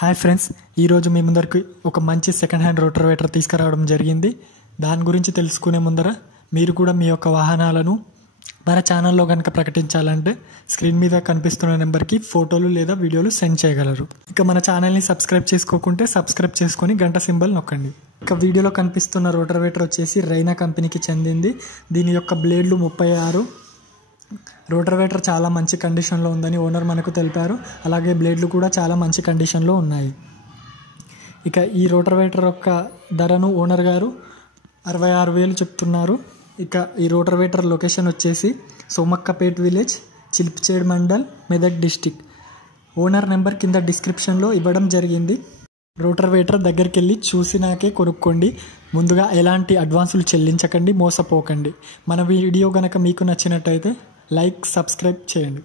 Hi friends, ఈరోజు మీ ముందరికి ఒక మంచి సెకండ్ హ్యాండ్ రోటవేటర్ తీసుకురావడం జరిగింది. దాని గురించి తెలుసుకునే ముందర మీరు కూడా మీ యొక్క వాహనాలను మన ఛానల్లో కనుక ప్రకటించాలంటే స్క్రీన్ మీద కనిపిస్తున్న నెంబర్కి ఫోటోలు లేదా వీడియోలు సెండ్ చేయగలరు. ఇక మన ఛానల్ని సబ్స్క్రైబ్ చేసుకోకుంటే సబ్స్క్రైబ్ చేసుకొని గంట సింబల్ నొక్కండి. ఇక వీడియోలో కనిపిస్తున్న రోటవేటర్ వచ్చేసి రైనా కంపెనీకి చెందింది. దీని యొక్క బ్లేడ్లు 36. రోటవేటర్ చాలా మంచి కండిషన్లో ఉందని ఓనర్ మనకు తెలిపారు. అలాగే బ్లేడ్లు కూడా చాలా మంచి కండిషన్లో ఉన్నాయి. ఇక ఈ రోటవేటర్ యొక్క ధరను ఓనర్ గారు 66,000 చెప్తున్నారు. ఇక ఈ రోటవేటర్ లొకేషన్ వచ్చేసి సోమక్కపేట్ village, చిల్ప్చేడ్ mandal, Medak district. Owner number కింద డిస్క్రిప్షన్లో ఇవ్వడం జరిగింది. రోటవేటర్ దగ్గరికి వెళ్ళి చూసినాకే కొనుక్కోండి. ముందుగా ఎలాంటి అడ్వాన్సులు చెల్లించకండి, మోసపోకండి. మన వీడియో కనుక మీకు నచ్చినట్టయితే లైక్, సబ్స్క్రైబ్ చేయండి.